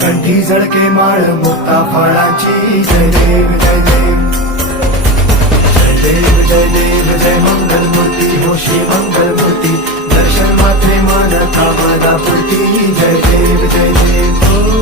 कंठी झळके माळ मुक्ता फळाची जय देव जय देव जय देव जय देव जय मंगलमूर्ती हो श्री मंगलमूर्ती दर्शन मात्रे मन कामना पूर्ती जय देव जय देव